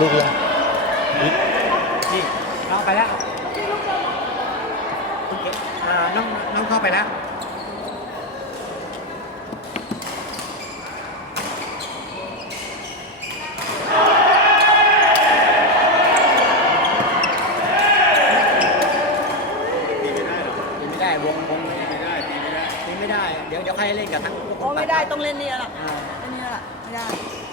ลูกละนี่น้องไปแล้วคุณเก๋อ่าน้องน้องเข้าไปแล้วตีไม่ได้หรอกยังไม่ได้วงวงตีไม่ได้ตีไม่ได้ยังไม่ได้ เดี๋ยวเดี๋ยวใครเล่นกับทั้งโอ้ไม่ได้ต้องเล่นนี่ละอ่า เล่นนี่ละไม่ได้ไม่ได้เดี๋ยว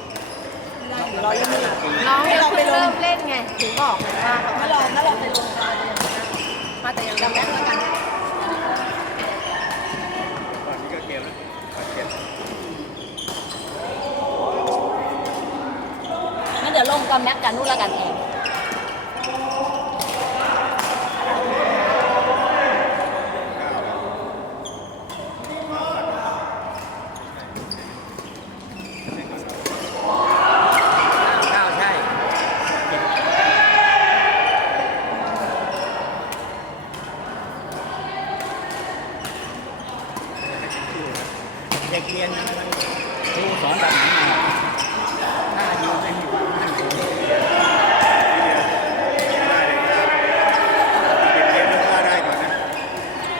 รอเล่นนี่ละน้องให้ยังเราไปเพิ่งลเริ่งมเล่นไงถึงบอกไงว่าถ้าลองถ้าลองไปลงมามาแต่ยังจำแม็กแล้วกันก่อนนี้ก็เกมแล้วก่อนเกมงั้นเดี๋ยวลงกับแม็กกันนู่นละกันเอง เก้าใช่เด็กเรียนมันมันครูสอนแบบไหนมาถ้าอยู่เป็นอยู่นั่นเองได้เลยครับเด็กเรียนต้องว่าได้ก่อนนะ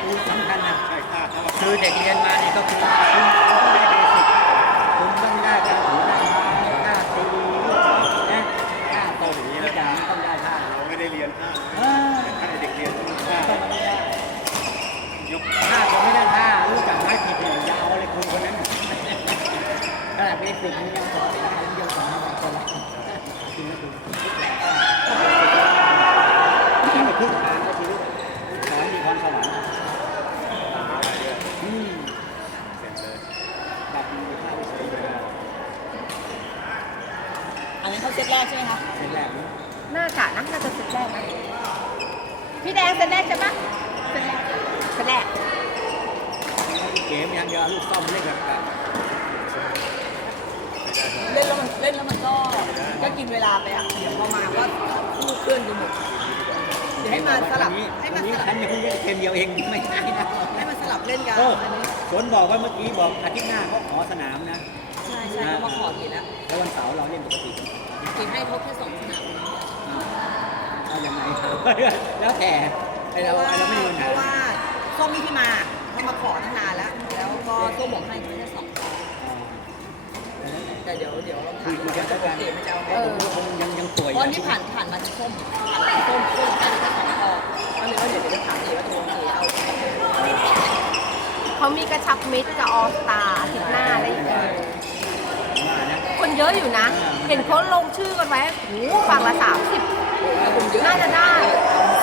ครูสำคัญนะใช่ค่าเขาคือเด็กเรียนมานี่ก็คือคุณต้องได้เบสิกคุณต้องได้การถือได้ไม้ท่าตีนะท่าตบทุกอย่างต้องได้ท่าเราไม่ได้เรียนค่าเออแต่ถ้าเด็กเรียนต้องค่าต้องได้ยกท่า อนได้ยังสอนให้คนละจริงก็คือถ้าไปพึ่งทางก็คือสอนมีความสวรรค์อืมเสร็จเลยแบบมีท่าไปเฉยเลยอันนั้นเขาเซตแรกใช่ไหมคะเสร็จแล้วน่าจะนะน่าจะเสร็จแรกนะพี่แดงเสร็จแรกใช่ปะเสร็จแรกเสร็จแรกเกมยังเดียวลูกซ่อมเล่นกับกับ เล่นแล้วมันเล่นแล้วมันก็ก็กินเวลาไปอะเดี๋ยวพอมาก็คู่เคลื่อนกันหมดเดี๋ยวให้มาสลับให้มาวันนี้สลับฉันยังเพิ่งเล่นเกมเดียวเองไม่ใช่นะให้มาสลับเล่นกันโอ้อันนี้สวนบอกว่าเมื่อกี้บอกอาทิตย์หน้าเขาขอสนามนะใช่ใช่เขามาขอทีแล้วแล้ววันเสาร์เราเล่นปกติกินให้เขาแค่สองสนามอ่าเอาอย่างไรแล้วแต่ไอเพเราราะว่าไอเราไม่มีปัญเพหาราะว่าส้มมิที่มาเขามาขอตั้งนานแล้ว แล้วก็ส้มบอกให้ แค่สองแต่เดี๋ยวเดี๋ยวเราคุถายมคุยกันว่าแล้วกันเก๋มันจะเอาไหมเออผมยังยังป่วยอเพยู่ราะนี่ผ่านผ่านมาส้มผ่านมาส้มส้มผ่านมาสองคอก็เลยว่าเดี๋ยวจะถามเก๋ว่าตัวเก๋เอาเขามีกระชับมิตรกับออสตาอาทิตย์หน้าอะไรอย่างเงี้ยว่านะคนเยอะอยู่นะ เห็นเขาลงชื่อกันไว้โอ้โหฝั่งละสามสิบน่าจะได้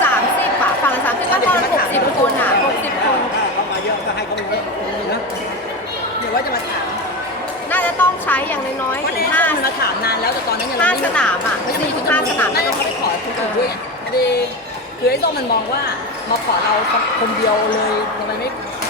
สามสิบอะฝั่งละสามสิบก็ตอนหกสิบคนอะหกสิบคน ถ้าเขามาเยอะก็ให้เขาเยอะนะเดี๋ยวว่าจะมาถามน่า จะต้องใช้อย่างน้อยๆว่าถึในงห้าห้ามาถามนานแล้วแต่ตอนนั้นยังห้าไม่สนามอะไม่สี่ได้ถึงห้าสนามน่าจะเขาไปขอคนอื่นด้วยไงไม่ได้คือไอ้ส้มมันมองว่ามาขอเราคนเดียวเลยทำไมไม่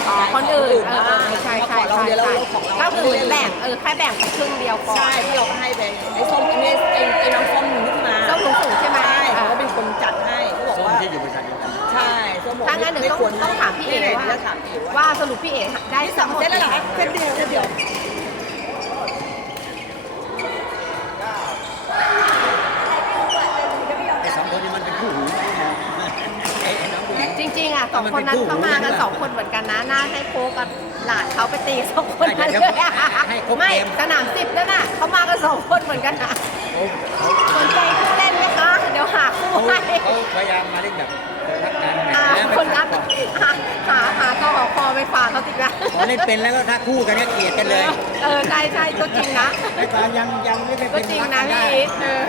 อ๋อคนอื่นเอมาอเออใช่ขใช่อเราใช่เดียวแล้วใช่เราของเราก็คือเหมือนแบ่งเออแค่แบ่งไปครึ่งเดียวก่อน ใช่ที่เราก็ให้ไปไอ้ส้มไอ้เมสไอ้ไอ้น้องส้มหนึ่งที่มาส้มหลงสูงใช่ไหม ใช่เอเขาอก็เป็นคนจัดให้เขาบอกส้มว่าที่อยู่บริษัทเดียวกันใช่ส้มบอกถ้างั้นเดี๋ยวต้องไม่ควรต้องถามพี่เอ๋นี่ว่าไงจะถามพี่เอ๋ว่า ว่าสรุปพี่เอ๋ได้นี่ทั้สั่งงหมดเสร็จแล้วเหรอกี่แค่เดียวแค่เดียว ไอ้สองคนนี้มันเป็นคู่หูนะไอ้น้องผู้หญิง จริงๆ อะสองคนนั้นเขามากันสองคนเหมือนกันนะน่าให้โคกับหลานเขาไปตีสองคนนั้นเลยอะไม่สนามสิบนั่นน่ะเขามากันสองคนเหมือนกันนะเขาสนใจคู่เล่นไหมคะเดี๋ยวหาคู่เขาให้เขาพยายามมาเล่นแบบรักกันอ่านะคนนั้นหาหาหาก็หอคอไปฝากเขาติดละพอเล่นเป็นแล้วก็ถ้าคู่กันเนี่ยเกลียดกันเลย เออใช่ใช่ก็จริงนะไอ้ตอนยังยังไม่ได้ก็เป็นจริงรักนะกันได้พี่อีทเออ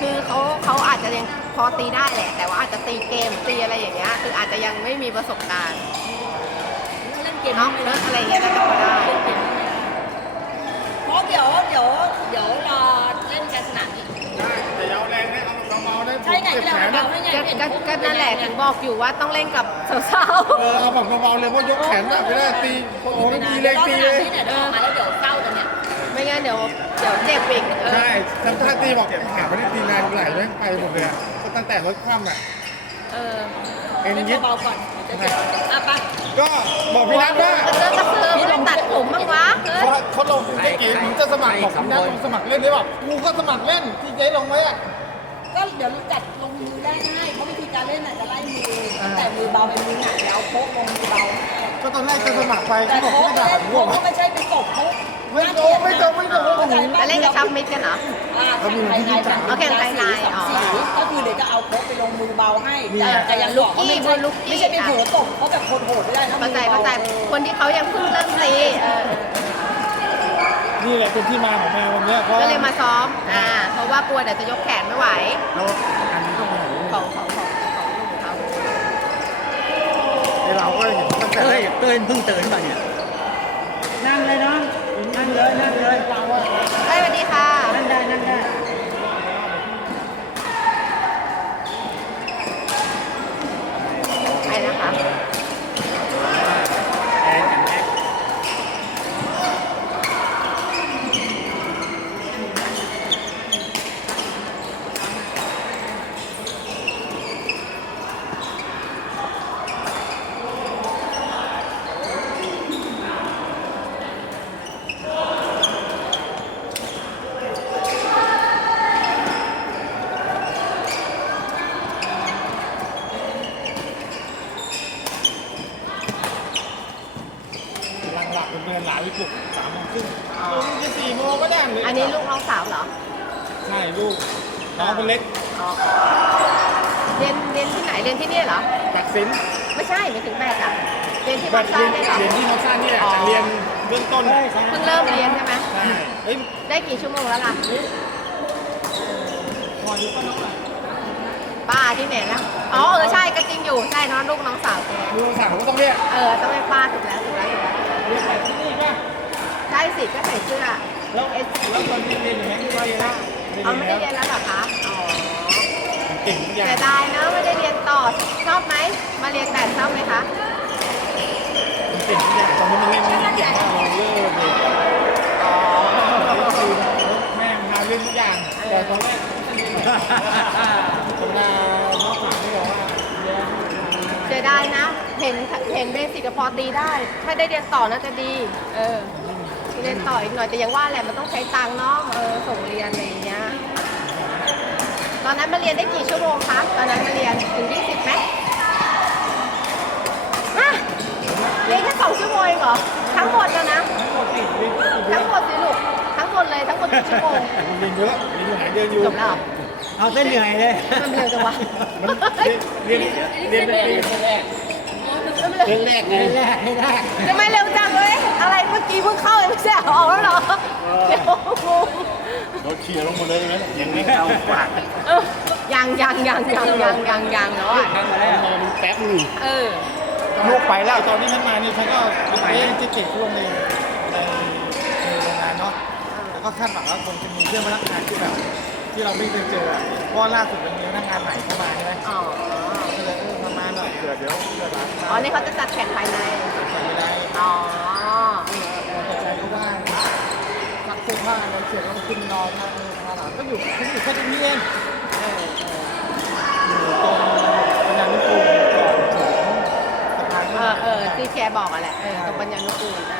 คือเขาเขาอาจจะยังพ อตีได้แหละ แต่ว่าอาจจะตีเกมตีอะไรอย่างเงี้ยคืออาจจะยังไม่มีประสบการณ์เล่นเกมเนาะไม่เลิได้กอะไรเงี้ยก็จะพอได้เพราะเดี๋ยวเดี๋ยวเดี๋ยวรอเล่นกันสนามอีกแต่ยาวแรงนะเอาเบาๆนะใช่ไงที่เราเบาให้ไงก็เห็นก็ก็นั่นแหละถึงบอกอยู่ว่าต้องเล่นกับสาวเออเอาแบบเบาๆเลยเพราะยกแขนแบบไม่ได้ตีโอ้โหตีเลยตีเลเลยยเนี่ยเดินมาแล้วเดี๋ยวเศร้ากันเนี่ยๆไม่งั้นเดี๋ยวเดี๋ยวเจ็บอีกเออ ใช่ทำท่าตีบอกขาไม่ได้ตีนานไหลแม่งไปหมดเลยอะก็ ตั้งแต่รถคว่ำอะ เออเอ็นยิด เบาๆก่อนอะไปก็บอกพี่นัทว่าเริ่มเลองตัดผมบ้างวะเฮ้ยขาเขาลงเจ๊กีมึงจะสมัครบอกพี่นัทลงสมัครเล่นได้ป่ากูก็สมัครเล่นที่เจ๊ลงไว้อะ ก็เดี๋ยวจัดลงมือได้ง่ายเพราะวิธีการเล่นอ่จจะไล่มือแต่มือเบาเป็นมือหนักแล้วโคกลงมือเบาก็ตอนแรกจะสมัครไปแต่โค้เล่นผมโคกก็ไม่ใช่ไปตบเขาไม่จบไม่จบไม่จบ เข้าเล่นกับซัมมิดกันเหรอ อ่าแข่งภายใโอเคไข่งภายใอ๋อ คือเดี๋ยวจะเอาโค้กไปลงมือเบาให้นี่แต่แต่ยังบอกว่าไม่ลูใช่กกี้ลูกกี้ ไม่ใช่เป็นเผลอตบเขาแบบโหดๆไม่ได้นะเข้าใจมือเข้าบใจคนที่เขายังเพิ่งเริ่มตีเออนี่แหละเป็นที่มาของแมววันเนี้ยเพราะก็เลยมาซ้อมอ่าเพราะว่ากลัวเดี๋ยวจะยกแขนไม่ไหวเราอันนี้ต้องมาของของของของลูกเขาไอเราก็เห็นตั้งแต่เต้ยเต้ยเพิ่งตื่นมาเนี่ยนั่งเลยน้องนั่งเลยนั่งเลยได้สวัสดีค่ะ นั่งได้นั่งได้ ไปนะคะ แอนกับแม็ก หลังห ลักเป็นเดือนหลายวิปุกสามโมงครึ่งเออมันจะสี่โมงก็ได้เลยอันนี้ลูกน้องสาวเหรอ ใช่ลูกน้องคนเล็กอ๋อเรียนเรียนที่ไหนเรียนที่นี่เหรอตัดสินไม่ใช่ไม่ถึงแปดอะเรียนที่แบบ้านบซ่าเรียนได้เหรอเรียนที่น้องซ่านี่แหละอ๋อแต่เรียนเบื้องต้นเฮ้ยใช่เพิ่งเริ่มเรียนใช่ไหมใช่เอ้ยได้กี่ชั่วโมงแล้วล่ะพออยู่ก็น้องอะป้าที่ไหนนะอ๋อเออใช่ก็จริงอยู่ใช่น้องลูกน้องสาวแกดูสาวผมก็ต้องเรียกเออต้องเรียกป้าถูกแล้วถูกแล้วถูกแล้ว เรียกใครที่นี่ป่ะ ใช่สิก็ใส่เสื้อ แล้วแล้วตอนนี้เรียนอยู่ไหนไม่ไปนะเรียนเอาไม่ได้แล้เรียนแล้วเหรอคะ อ๋อเก่งทุกอย่างเสียดายเนอะไม่ได้เรียนต่อ ชอบไหม มาเรียนแต่ชอบไหมคะ เก่งทุกอย่างตอนนี้มันเล่นไม่เก่งมากเราเลิกเลยอ๋อคือแม่งพาเล่นทุกอย่าง แต่ตอนแรกคนมาน้องสาวนี่บอกว่าเรียนเสียดายนะ เห็นเห็นเบสิกกับพอตีได้ ถ้าได้เรียนต่อน่าจะดี เออ เรียนต่ออีกหน่อยแต่อยังว่าแหละมันต้องใช้ตังค์เนาะเออส่งเรียนอะไรอย่างเงี้ยตอนนั้นมาเรียนได้กี่ชั่วโมงคะตอนนั้นมาเรียนถึง20ไหมฮะเรียนแค่สองชั่วโมงเองเหรอทั้งหมดแล้วนะทั้งหมดสิลูกทั้งหมดเลยทั้งหมดกี่ชั่วโมงเรียนเยอะเรียนอยู่ไหนเรียนอยู่จบแล้วเหรอเอาเส้นเหนื่อยเลยมันเร็วจังวะมันเรียนเรียนเรียนเป็นปีแรกเรียนแรกไงให้แรกให้แรก ทำไมเร็วจังเลย อะไรเมื่อกี้เพิ่งเข้าเองไม่ใช่เหรอออกแล้วเหรอเดี๋ยวงงรถเขี่ยลงหมดเลยไหมยังไม่เอากวาดเออยังยังยังยังยังยังยังเนาะทำมาแล้วนอนแป๊บนึงเออลูกไปแล้วตอนนี้ฉันมานี่ฉันก็ไปจิติลงในในในโรงงานเนาะแล้วก็คาดหวังว่าคงจะมีเพื่อนพนักงานที่แบบที่เราไม่เคยเจอเพราะล่าสุดมันมีพนักงานใหม่เข้ามาใช่ไหม หน่อยเผื่อเดี๋ยวเผื่อร้านอ๋อนี่เขาจะจัดแข่งภายใน ใส่ไม่ได้อ๋อ ตกใจก็ได้ซักเสื้อผ้าอะไรเสร็จแล้วก็ขึ้นนอนมาเออมาหลังก็อยู่ที่อยู่แค่ตรงนี้เองเอออยู่ตรงพญานุปูก่อนถึงสะพานเออ เออที่แกบอกอะแหละ เออตรงปัญญานุกูลอะแล้ว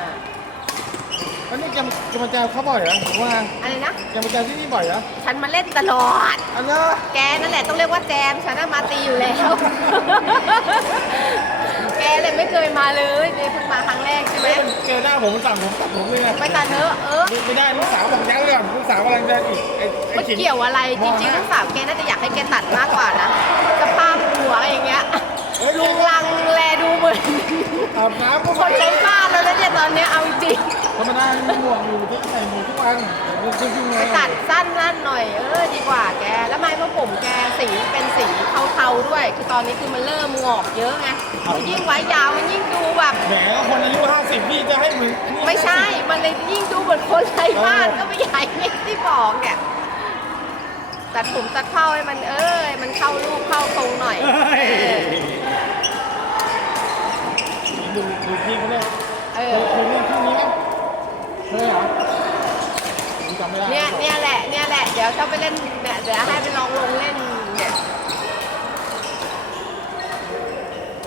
นี่แกแกมาเจอเขาบ่อยเหรอหรือว่าอะไรนะ แกมาเจอที่นี่บ่อยเหรอฉันมาเล่นตลอด อันเนี้ยแกนั่นแหละต้องเรียกว่าแจม ฉันน่ะมาตีอยู่แล้ว แกเลยไม่เคยมาเลยนี่เพิ่งมาครั้งแรกใช่ไหมเจอหน้าผมมันสั่งผมตัดผมเลยนะไปตัดเถอะเออ ไม่ได้ลูกสาวบอกยั้งก่อนลูกสาวกำลังจะอีกไอ้ไอ้มันขิง เกี่ยวอะไรจริงๆลูกสาวแกน่าจะอยากให้แกตัดมากกว่านะสภาพหัวอย่างเงี้ยเฮ้ยลูลุกงลังแลดูเหมือนอาบน้ำก็คนไร้บ้านแล้วนะเนี่ยต อนเนี้ยเอาจริงธรรมดามีหมวกอยู่ที่ใส่หมวกทุกวันเดี๋ยวขึ้นขึ้นไปมาตัดสั้นนั่นหน่อย เออดีกว่าแก แล้วไม่เพราะผมแกสีเป็นสีเทาๆด้วย คือตอนนี้คือมันเริ่มงอกเยอะไงยิ่งไว้ยาวมันยิ่งดูแบบ แหมคนอายุ50พี่จะให้เหมือนอันนี้ไม่ใช่ มันเลยยิ่งดูเหมือนคนไร้บ้านก็ไม่ใหญ่ไม่ที่บอกเนี่ยตัดผมตัดเข้าให้มันเอ้ย มันเข้ารูปเข้าทรงหน่อย เฮ้ย เออ ดูดูพี่เขาเนี่ย เอ เอ อ อคุณเล่นที่นี้ไหมเคยเหรอผมจำไม่ได้ เนี่ยเนี่ยแหละ เนี่ย แหละเดี๋ยวถ้าไปเล่นเนี่ยเดี๋ยวให้ไปลองลงเล่นเนี่ย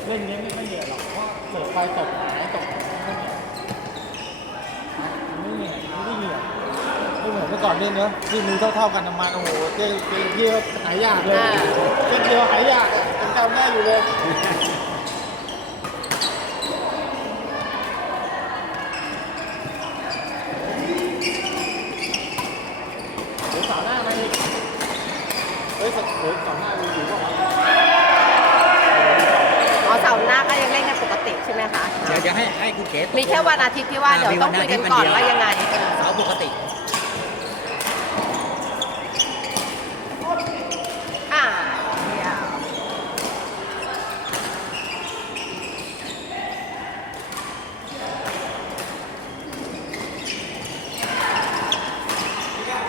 เล่นนี้ไม่เหนื่อยหรอกเพราะเสิร์ฟไปตกหายตกหายไม่เหนื่อยไม่เหนื่อยไม่ได้เหนื่อก่อนเนี่ยเนอะที่มือเท่าๆกันประมาณโอ้โหเจ๊เจ๊พี่ก็หายยากเลยเจ๊เดียวหายยากอะยังจำได้อยู่เลย เดี๋ยวเสาร์หน้ามาอีกเฮ้ยเดี๋ยวเสาร์หน้ามีอยู่ก็มา อ๋อเสาร์หน้าก็ยังเล่นกันปกติใช่ไหมคะ เดี๋ยวจะให้ให้คุณเก๋ มีแค่ วันอาทิตย์ที่ว่าเดี๋ยวต้องคุยกันก่อนว่ายังไง เสาร์ปกติ อ่าเดี๋ยว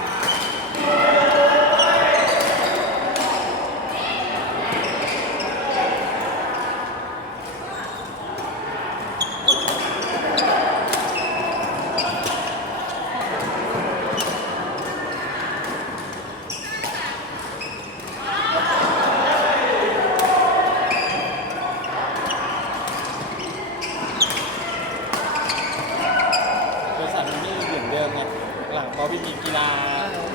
บริษัทมันไม่เหมือนเดิม ไงหลังพอไม่มีกีฬา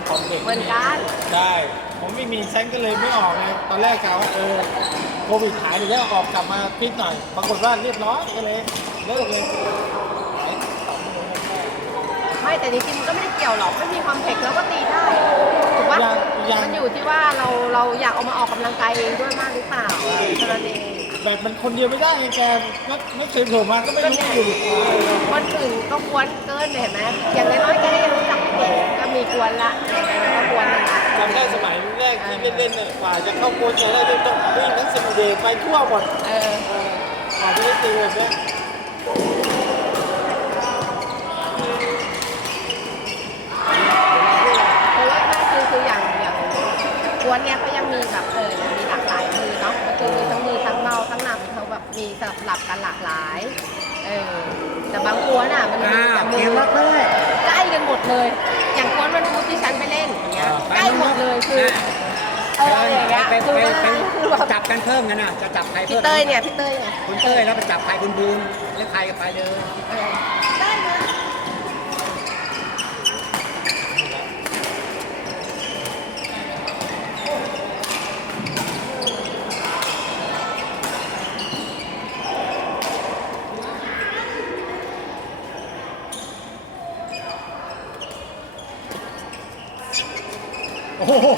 คอมเพล็กซ์เหมือนกันใช่ผมไม่มีแซงก็เลยไม่ออกไงตอนแรกกะว่าเออโควิดหายเดี๋ยวจะออกกลับมาฟิตหน่อย ปรากฏว่าเรียบร้อยก็เลยเลิกเลยหายสองชั่วโมงแรกไม่แต่จริงๆมันก็ไม่ได้เกี่ยวหรอกไม่มีความเผ็ดแล้วก็ตีได้ถูกปะยังยังมันอยู่ที่ว่าเราเราอยากเอามาออกกำลังกายเองด้วยมากหรือเปล่าเท่านั้นเอง แบบมันคนเดียวไม่ได้ไงแกก็ไม่เคยโผล่มาก็ไม่รู้อยู่คนอื่นก็กวนเกินเลยเห็นไหมอย่างน้อยๆแกก็ยังรู้จักเด็กก็มีกวนละอย่างน้อยๆก็กวนหนึ่งละจำได้สมัยแรกที่เล่นๆเนี่ยกว่าจะเข้าโค้ชเนี่ยได้ต้องวิ่งทั้งสิบเดย์ไปทั่วหมดเออก่อนที่ได้ตีแบบเนี้ยเพราะว่าไม่คือคืออย่างอย่างกวนเนี้ยเขายังมีแบบเออยังมีหลากหลายมือเนาะก็ คือมีทั้งมือทั้งเมาทั้งหนักเขาแบบมีสลับสลับกันหลากหลายเออแต่บางกวนอะมันมีอ้าวแต่เกมือมล็อกเลยใกล้กันหมดเลย อย่างกวนมันพูดที่ฉันไปเล่นอย่างเงี้ยใกล้หมดเลยคือเอออย่างเงี้ยไปคือไปว่าไปคือแบบจับกันเพิ่มกันนะจะจับใครพี่เพิ่มเต้ยเนี่ยพี่เต้ยเนี่ยคุณเต้ยแล้วไปจับใครคุณบูมแล้วใครก็ไปเลยเออได้น โอ้โห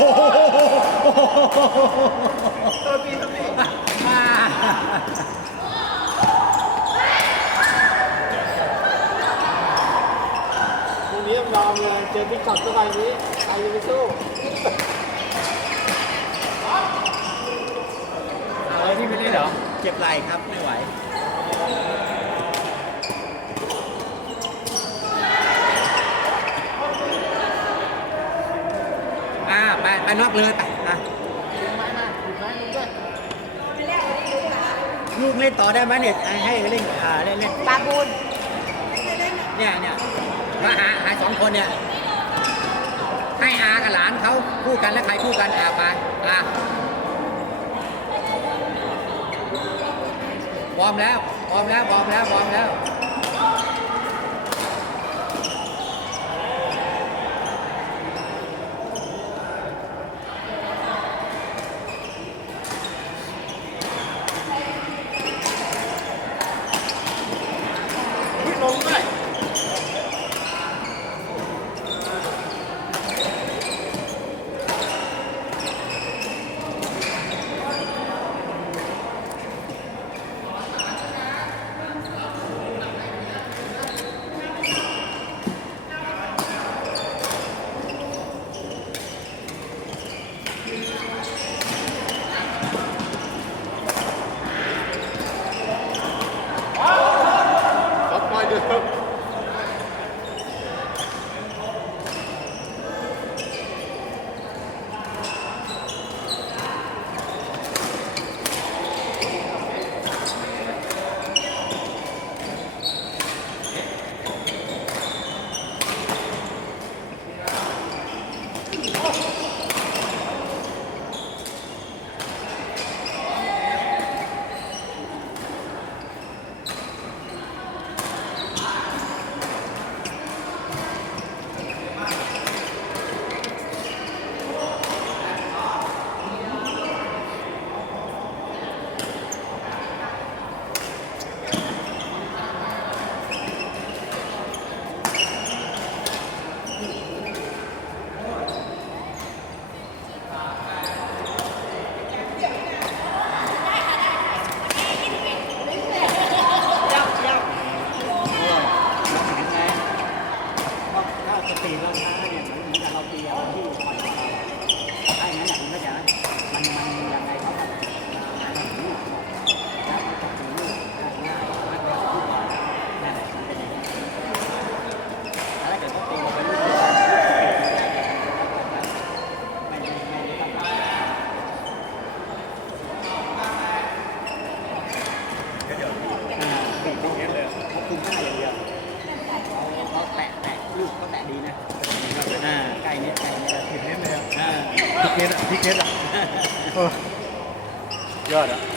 พรุ่งนี้ยอมเลยเจอพิกช็อตเข้าไปนี้ใครจะไปสู้อะไรที่ไม่ได้เหรอ เจ็บไหล่ครับไม่ไหว อ่าไปไปนอกเลยไปอะลู กเล่นต่อได้ไหมเนี่ยให้ให้เล่นอ่าเล่นเล่นบาบูนเนี่ยเนี่ยก็หาหาสองคนเนี่ยให้อากับหลานเขาคู่กันแล้วใครคู่กันอ่าไปอะพร้อมแล้วพร้อมแล้วพร้อมแล้วพร้อมแล้ว ลงด้วย เออยอ